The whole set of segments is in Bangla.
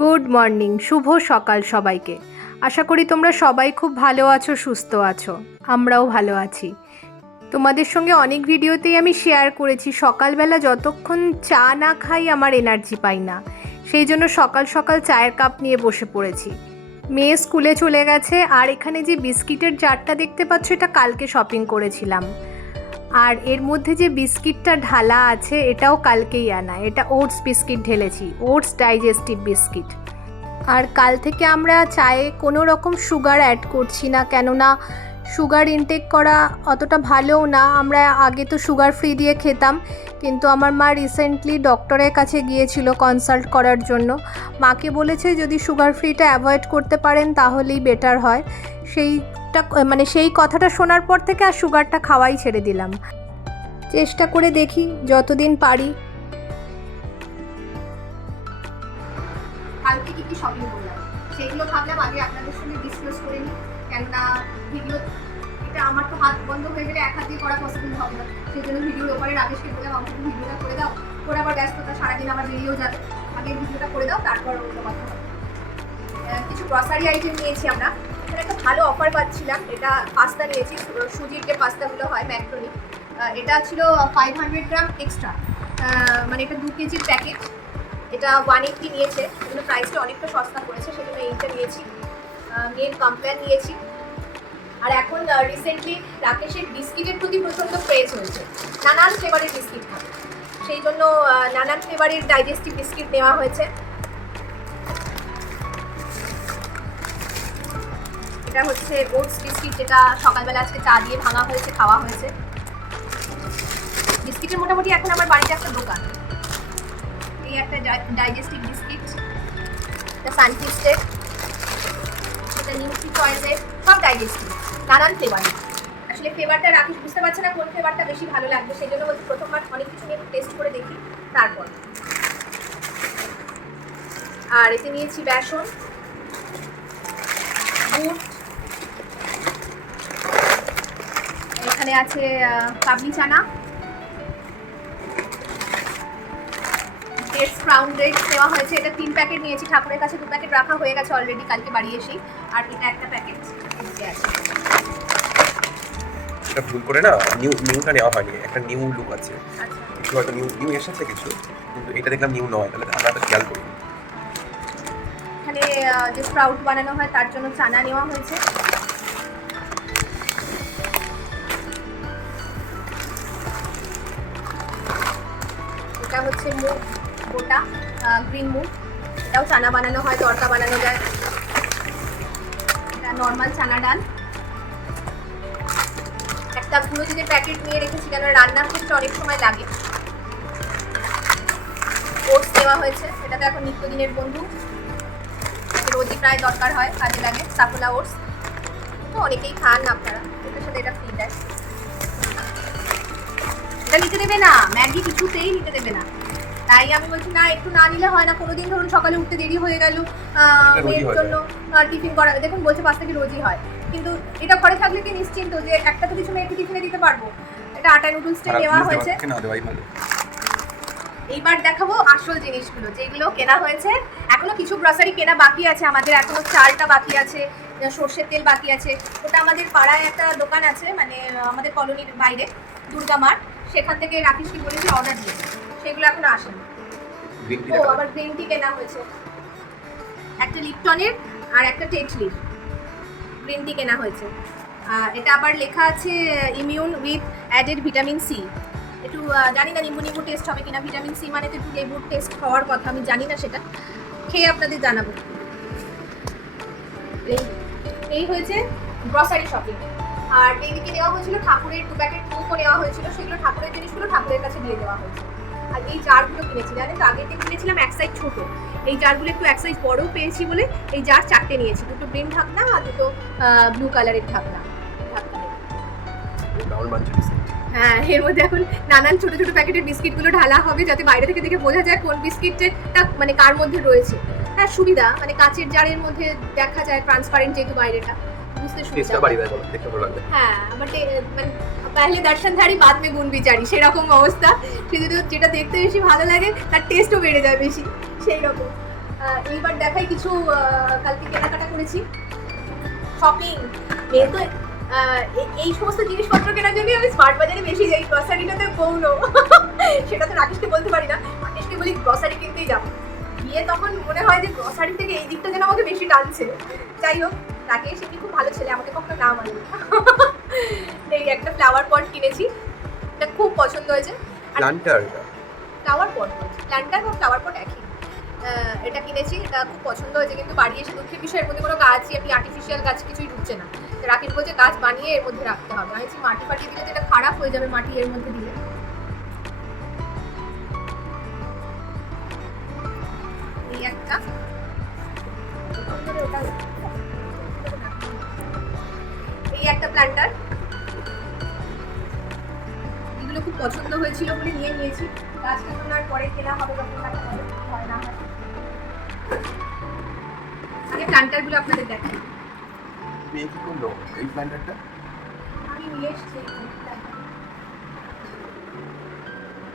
গুড মর্নিং, শুভ সকাল সবাইকে। আশা করি তোমরা সবাই খুব ভালো আছো, সুস্থ আছো। আমরাও ভালো আছি। তোমাদের সঙ্গে অনেক ভিডিওতেই আমি শেয়ার করেছি সকালবেলা যতক্ষণ চা না খাই আমার এনার্জি পাই না। সেই জন্য সকাল সকাল চায়ের কাপ নিয়ে বসে পড়েছি। মেয়ে স্কুলে চলে গেছে, আর এখানে যে বিস্কিটের জারটা দেখতে পাচ্ছ এটা কালকে শপিং করেছিলাম। আর এর মধ্যে যে বিস্কিটটা ঢালা আছে এটাও কালকেই আনা। এটা ওটস বিস্কিট ঢেলেছি, ওটস ডাইজেস্টিভ বিস্কিট। আর কাল থেকে আমরা চায়ে কোনো রকম সুগার অ্যাড করছি না, কেননা সুগার ইনটেক করা অতটা ভালোও না। আমরা আগে তো সুগার ফ্রি দিয়ে খেতাম, কিন্তু আমার মা রিসেন্টলি ডক্টরের কাছে গিয়েছিল কনসাল্ট করার জন্য। মাকে বলেছে যদি সুগার ফ্রিটা অ্যাভয়েড করতে পারেন তাহলেই বেটার হয়। সেই কথাটা শোনার পর থেকে আর সুগারটা খাওয়াই ছেড়ে দিলাম। চেষ্টা করে দেখি যতদিন পারি। কালকে কী কী শপিং করলাম সেগুলো ভাবলাম আগে আপনাদের সঙ্গে ডিসকাস করে নিই, কেননা ভিডিও এটা আমার তো হাত বন্ধ হয়ে গেলে এক হাত দিয়ে করা পসিবল হবে না। সেই জন্য ভিডিওর ওপরে রাকেশকে বললাম আমাকে ভিডিওটা করে দাও, ওরা আবার ব্যস্ততা সারাদিন আমার বেরিয়েও যাবে, আগে ভিডিওটা করে দাও তারপর অন্য কথা হবে। কিছু গ্রসারি আইটেম নিয়েছি আমরা। এখানে একটা ভালো অফার পাচ্ছিলাম। এটা পাস্তা নিয়েছি, সুজির যে পাস্তাগুলো হয় ম্যাক্রোনি। এটা ছিল 500 গ্রাম এক্সট্রা, মানে এটা 2 কেজির প্যাকেট। এটা 180 নিয়েছে, সেজন্য প্রাইসটা অনেকটা সস্তা পড়েছে, সেজন্য এইটা নিয়েছি। মেয়ের কমপ্লেন নিয়েছি। আর এখন রিসেন্টলি রাকেশের বিস্কিটের প্রতি প্রচণ্ড ক্রেজ হয়েছে, নানান ফ্লেভারের বিস্কিট খাবে, সেই জন্য নানান ফ্লেভারের ডাইজেস্টিভ বিস্কিট নেওয়া হয়েছে। এটা হচ্ছে ওটস বিস্কিট, যেটা সকালবেলা আজকে চা দিয়ে ভাঙা হয়েছে, খাওয়া হয়েছে। বিস্কিটের মোটামুটি এখন আমার বাড়িতে একটা দোকান। এই একটা ডাইজেস্টিভ বিস্কিট, এটা সানফিস্টের, এটা নিউট্রি চয়েসের, সব ডাইজেস্টিভ, নানান ফ্লেভার। আসলে ফ্লেভারটা রাখিস বুঝতে পারছে না কোন ফ্লেভারটা বেশি ভালো লাগবে, সেই জন্য বলছি প্রথমবার অনেক কিছু নিয়ে টেস্ট করে দেখি তারপর। আর এতে নিয়েছি বেসন, গুড়, এখানে আছে কাবলি চানা, ডেটস ব্রাউন ডেটস নেওয়া হয়েছে। এটা 3 প্যাকেট নিয়েছি, ঠাকুরের কাছে 2 প্যাকেট রাখা হয়ে গেছে অলরেডি কালকে বাড়ি এসেই। আর এটা একটা প্যাকেট এদিকে আছে। এটা ভুল করে না নিউটা নেওয়া হয়নি, একটা নিউ লুক আছে। আচ্ছা, কিছু হয়তো নিউ এসেছে কিছু, কিন্তু এটা দেখলাম নিউ নয়, তাহলে আমরা তো খেয়াল করি। এখানে যে স্প্রাউট বানানো হয় তার জন্য চানা নেওয়া হয়েছে। এটা হচ্ছে মুগ গোটা, গ্রিন মুগ, এটাও চানা বানানো হয়, তড়কা বানানো যায়। এটা নর্মাল চানা ডাল। একটা গুঁড়ো দুধের প্যাকেট নিয়ে রেখেছি, কেন রান্নার ক্ষেত্রে অনেক সময় লাগে। ওটস দেওয়া হয়েছে, এটা তো এখন নিত্যদিনের বন্ধু, রোজই প্রায় দরকার হয়, কাজে লাগে। সাফোলা ওটস তো অনেকেই খান আপনারা, এটার সাথে এটা ফ্রি দেয়। এটা নিতে দেবে না, ম্যাগি কিছুতেই নিতে দেবে না, তাই আমি বলছি না একটু না নিলে হয় না। কোনোদিন ধরুন সকালে উঠতে দেরি হয়ে গেল, মেয়ের জন্য টিফিন করা, দেখুন বলছে 5 থেকে রোজই হয়, কিন্তু এটা ঘরে থাকলে কি নিশ্চিন্ত যে একটা তো কিছু মেয়েকে টিফিনে দিতে পারবো। এটা আটা নুডলসটা নেওয়া হয়েছে। এইবার দেখাবো আসল জিনিসগুলো যেগুলো কেনা হয়েছে। এখনো কিছু গ্রসারি কেনা বাকি আছে আমাদের, এখনো চালটা বাকি আছে, সর্ষের তেল বাকি আছে। ওটা আমাদের পাড়ায় একটা দোকান আছে, মানে আমাদের কলোনির বাইরে দুর্গা মার্ট, সেখান থেকে রাকেশকে বলেছি অর্ডার দিয়েছে, সেগুলো এখনো আসেনি। ও আবার গ্রিন টি কেনা হয়েছে, একটা লিপটনের আর একটা টেটলির গ্রিন টি কেনা হয়েছে। এটা আবার লেখা আছে immune with added vitamin C. একটু জানি না নিম্বু টেস্ট হবে কিনা, ভিটামিন সি মানে তো একটু লেবুর টেস্ট হওয়ার কথা, আমি জানি না, সেটা খেয়ে আপনাদের জানাবো। এই হয়েছে গ্রসারি শপিং। আর এইদিকে নেওয়া হয়েছিল ঠাকুরের 2 প্যাকেট দুধও নেওয়া হয়েছিল, সেগুলো ঠাকুরের জিনিসগুলো ঠাকুরের কাছে দিয়ে দেওয়া হয়েছে। আর এই জারগুলো কিনেছি, জানেন তো আগের দিন কিনেছিলাম এক সাইজ ছোটো, এই জারগুলো একটু এক সাইজ বড়ও পেয়েছি বলে এই জার 4টে নিয়েছি, 2টো গ্রিন ঢাকনা আর 2টো ব্লু কালারের ঢাকনা। হ্যাঁ, এর মধ্যে এখন নানান ছোট ছোট প্যাকেটের বিস্কিটগুলো ঢালা হবে, যাতে বাইরে থেকে দেখে বোঝা যায় কোন বিস্কিটটা মানে কার মধ্যে রয়েছে। হ্যাঁ, সুবিধা, মানে কাচের জারের মধ্যে দেখা যায় ট্রান্সপারেন্ট, যেহেতু বাইরেটা বুঝতে সুবিধা। হ্যাঁ, বাট মানে পহলে দর্শনধারী বাদ মে গুণ বিচারি, সেরকম অবস্থা। যেটা দেখতে বেশি ভালো লাগে তার টেস্টও বেড়ে যায় বেশি, সেই রকম। এইবার দেখাই কিছু কালকে কেনাকাটা করেছি। শপিং মেয়ে তো এই সমস্ত জিনিসপত্র কেনার জন্য আমি স্মার্ট বাজারে বেশি যাই। গ্রসারিটাতে গৌণ সেটা তো রাকেশকে বলতে পারি না, রাকেশকে বলি গ্রসারি কিনতেই যাবো। গিয়ে তখন মনে হয় যে গ্রসারি থেকে এই দিকটা যেন আমাকে বেশি টানছে। যাই হোক, রাকেশ এমনি খুব ভালো ছেলে, আমাকে কখনো না মানে। এই একটা ফ্লাওয়ার পট কিনেছি, এটা খুব পছন্দ হয়েছে। প্ল্যান্টার ফ্লাওয়ার পট, প্ল্যান্টার বা ফ্লাওয়ার পট একই। এটা কিনেছি, এটা খুব পছন্দ হয়েছে, কিন্তু বাড়ি এসে দুঃখের বিষয় এর মধ্যে কোনো গাছই, আপনি আর্টিফিশিয়াল গাছ কিছুই ঢুকছে না। রাকেশ বলছে গাছ বানিয়ে এর মধ্যে রাখতে হবে। আমি বলছি মাটি ফাটিয়ে দিলে তো এটা খারাপ হয়ে যাবে, মাটি এর মধ্যে দিলে। এই একটা প্ল্যান্টার, এগুলো খুব পছন্দ হয়েছিল বলে নিয়ে নিয়েছি। গাছটা তো আর পরে কেনা হবে, যখন কাটা হবে হয় না হয়। আগে প্ল্যান্টারগুলো আপনাদের দেখাই। মেয়ে কি করলো এই প্ল্যান্টারটা? আমি নিয়ে এসেছি।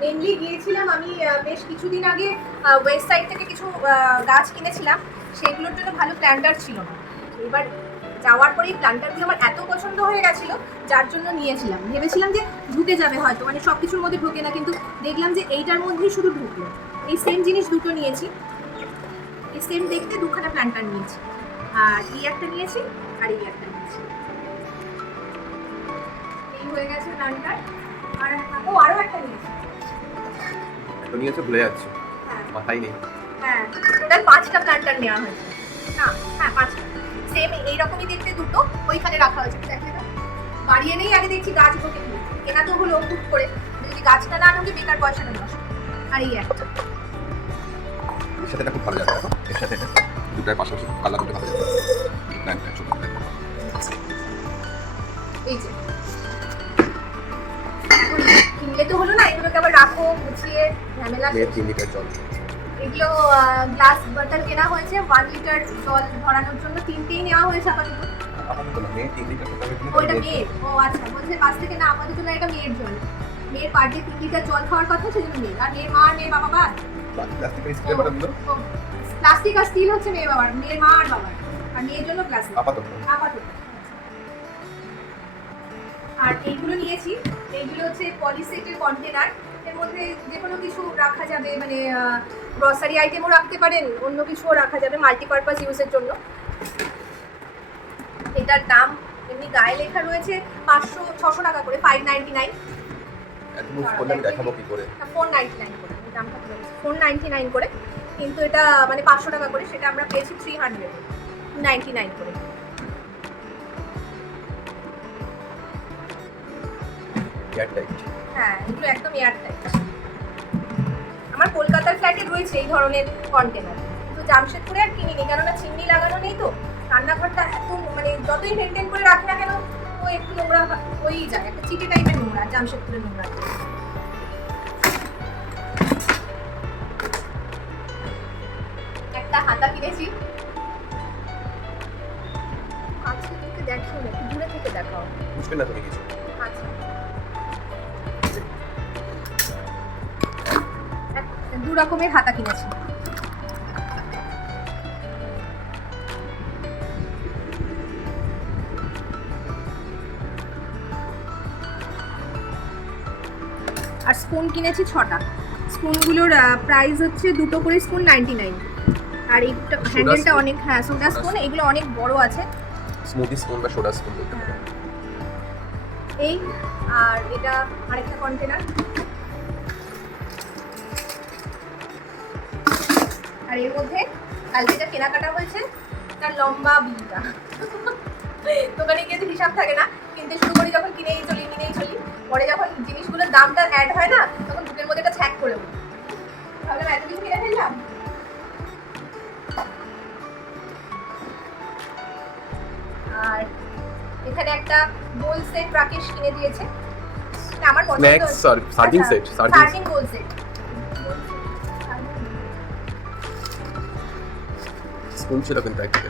মেনলি গিয়েছিলাম আমি বেশ কিছুদিন আগে ওয়েস্ট সাইড থেকে কিছু গাছ কিনেছিলাম, সেগুলোর জন্য ভালো প্ল্যান্টার ছিল না। এবার যাওয়ার পরেই প্ল্যান্টারগুলো আমার এত পছন্দ হয়ে গেছিলো, যার জন্য নিয়েছিলাম। ভেবেছিলাম যে ঢুকে যাবে হয়তো, মানে সব কিছুর মধ্যে ঢোকে না, কিন্তু দেখলাম যে এইটার মধ্যেই শুধু ঢুকলো। এই সেম জিনিস দুটো নিয়েছি, এই সেম দেখতে দুখানা প্ল্যান্টার নিয়েছি। আর এই একটা নিয়েছি, আর এই একটা নিয়েছি। এই হয়ে গেছে প্ল্যান্টার। আর আরও একটা নিয়েছি। তো নিয়েছে ভুলে যাচ্ছে, হ্যাঁ মাথায় নেই। হ্যাঁ, টোটাল 5টা প্ল্যান্টার নেওয়া হয়েছে। না হ্যাঁ 5টা, সেম এইরকমই দেখতে দুটো ওইখানে রাখা হয়েছে। দেখে দাও, বাড়ি এনেই আগে দেখছি গাছ ঢোকে, কেনা তো হলো হুট করে, যদি গাছটা না ঢোকে বেকার পয়সাটা নষ্ট। আর এই একটা, এর সাথে এটা খুব ভালো যাবে, দেখো এর সাথে এটা দুটোর পাশাপাশি কালার দুটো ভালো যাবে। প্ল্যান্টার ছোট এই যে এখন কিনলে তো হলো না, এগুলোকে আবার রাখো গুছিয়ে ঝামেলা। মেয়ের 3 লিটার জল। এগুলো গ্লাস বটল কেনা হয়েছে 1 লিটার জল ভরানোর জন্য, 3টেই নেওয়া হয়েছে আপাতত। আপাতত না, মেয়ের 3 লিটার জল কিনে ওইটা মেয়ের, ও আচ্ছা, বলছে পাশ থেকে না, আপাতত না, এটা মেয়ের জল। মেয়ের পার ডে 3 লিটার জল খাওয়ার কথা, সেজন্য মেয়ের। আর মেয়ের মা আর মেয়ের বাবা বাদ। প্লাস্টিকের স্প্রে বটল দিলো। প্লাস্টিক আর স্টিল হচ্ছে মেয়ের বাবার, মেয়ের মা আর বাবার। আর মেয়ের জন্য প্লাস্টিক আপাতত। আপাতত। আর এইগুলো নিয়েছি, এইগুলো হচ্ছে পলিসেটের কন্টেনার। এর মধ্যে যে কোনো কিছু রাখা যাবে, মানে গ্রসারি আইটেমও রাখতে পারেন, অন্য কিছুও রাখা যাবে মাল্টিপারপাস ইউজের জন্য। এটার দাম এমনি গায়ে লেখা রয়েছে 500-600 টাকা করে, 599। এত মুভ করলে আমি দেখাবো কি করে? 499 করে এই দামটা রয়েছে, 499 করে, কিন্তু এটা মানে 500 টাকা করে, সেটা আমরা পেয়েছি 399 করে। এয়ারটাইট। হ্যাঁ, এগুলো একদম এয়ারটাইট। আমার কলকাতার ফ্ল্যাটে রয়েছে এই ধরনের কন্টেনার, কিন্তু জামশেদপুরে আর কিনিনি, কেননা চিমনি লাগানো নেই তো। রান্নাঘরটা এত মানে যতই মেনটেন করে রাখি না কেন, ও একটু নোংরা হয়েই যায়, একটা চিটে টাইপের নোংরা, জামশেদপুরের নোংরা। একটা হাতা কিনেছি, আজকে থেকে দেখিও না, একটু দূরে থেকে দেখাও। বুঝবে না তুমি কিছু। আচ্ছা, দু রকমের হাতা কিনেছি। আর স্পুন কিনেছি 6টা। স্পুনগুলোর প্রাইস হচ্ছে দুটো করে স্পুন 99। আর এই হ্যান্ডেলটা অনেক, হ্যাঁ সোডা স্পুন, এগুলো অনেক বড় আছে। স্মুদি স্পুন বা সোডা স্পুন বলতে পারো। এই আর এটা আরেকটা কন্টেনার। আর এর মধ্যে কালকে যা কেনাকাটা হয়েছে তার লম্বা বিলটা। দোকানে গিয়ে তো হিসাব থাকে না, কিনতে শুরু করি যখন কিনেই চলি। পরে যখন জিনিসগুলোর দামটা অ্যাড হয় না, তখন বুকের মধ্যে একটা ছ্যাক করে উঠি, ভাবলাম এত কিছু কিনে ফেললাম। আর এখানে একটা বোল সেট রাকেশ কিনে দিয়েছে, আমার পছন্দ হয়েছে। Snacks serving set, serving bowl set. Spoon ছিল কিন্তু একটা।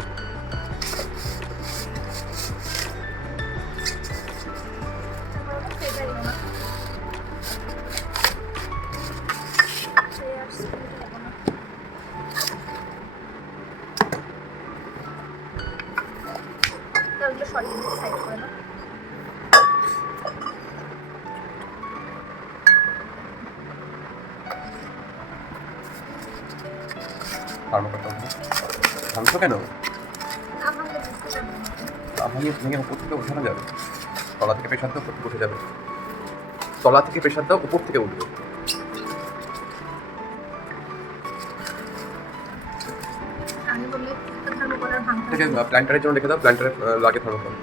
সরিয়ে দিয়ে সাইড করে দাও। ভাঙছো কেন? না ভাঙলে বুঝতে পারবে না। ভেঙে উপর থেকে উঠানো যাবে, তলা থেকে প্রেশার দাও উপর থেকে উঠে যাবে, তলা থেকে প্রেশার দাও উপর থেকে উঠবে। আমি বললে একটা থার্মোকল আর ভাঙতে থেকে হবে না। প্ল্যান্টারের জন্য রেখে দাও, প্ল্যান্টারে লাগে থার্মোকল।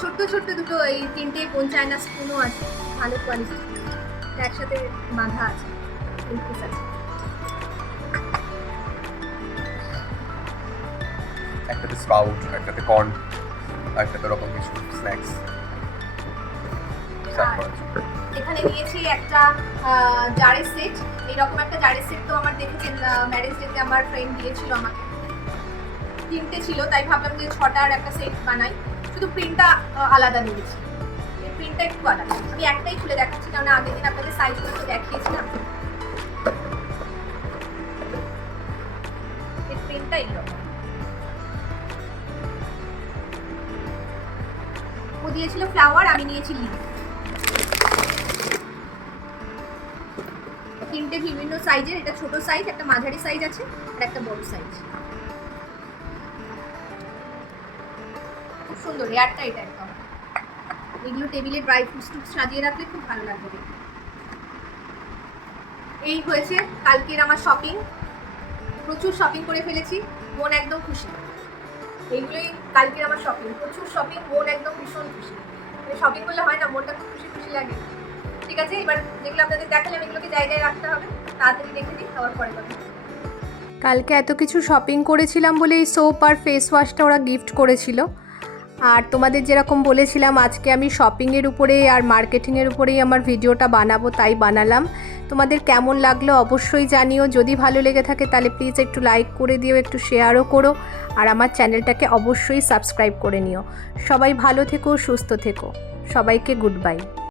ছোট্ট ছোট্ট দুটো এই 3টে বোন চায়না স্পুনও আছে, ভালো কোয়ালিটি, একসাথে বাঁধা আছে, তিন পিস আছে। একটাতে স্পাউট, একটাতে কর্ন, আর একটাতে ওরকম কিছু স্ন্যাক্স সার্ভ করা আছে। এখানে নিয়েছি একটা জারের সেট, এইরকম একটা জারের সেট তো আমার দেখেছেন ম্যারেজ ডেতে আমার ফ্রেন্ড দিয়েছিল আমাকে, 3টে ছিল, তাই ভাবলাম যে 6টার একটা সেট বানাই, শুধু প্রিন্টটা আলাদা নিয়েছি, এই প্রিন্টটা একটু আলাদা। আমি একটাই খুলে দেখাচ্ছি কারণ আগের দিন আপনাদের সাইজগুলো তো দেখিয়েছিলাম। এই প্রিন্টটা এইরকম, ও দিয়েছিল ফ্লাওয়ার, আমি নিয়েছি লিফ। 3টে বিভিন্ন সাইজের, এটা ছোট সাইজ, একটা মাঝারি সাইজ আছে আর একটা বড় সাইজ। খুব সুন্দর এয়ারটাইট একদম। এগুলো টেবিলে ড্রাই ফ্রুটস সাজিয়ে রাখলে খুব ভালো লাগবে দেখতে। এই হয়েছে কালকের আমার শপিং, প্রচুর শপিং করে ফেলেছি, মন একদম খুশি। এইগুলোই কালকের আমার শপিং, প্রচুর শপিং, মন একদম ভীষণ খুশি। শপিং করলে হয় না, মনটা খুব খুশি খুশি লাগে। ঠিক আছে, এবার যেগুলো আপনাদের দেখালাম এগুলোকে জায়গায় রাখতে হবে, তাড়াতাড়ি রেখে দিই, খাওয়ার পরে কথা। কালকে এত কিছু শপিং করেছিলাম বলে এই সোপ আর ফেস ওয়াশটা ওরা গিফট করেছিল। আর তোমাদের যেরকম বলেছিলাম আজকে আমি শপিংয়ের উপরে আর মার্কেটিংয়ের উপরেই আমার ভিডিওটা বানাবো, তাই বানালাম। তোমাদের কেমন লাগলো অবশ্যই জানিও, যদি ভালো লেগে থাকে তাহলে প্লিজ একটু লাইক করে দিও, একটু শেয়ারও করো, আর আমার চ্যানেলটাকে অবশ্যই সাবস্ক্রাইব করে নিও। সবাই ভালো থেকো, সুস্থ থেকো, সবাইকে গুড বাই।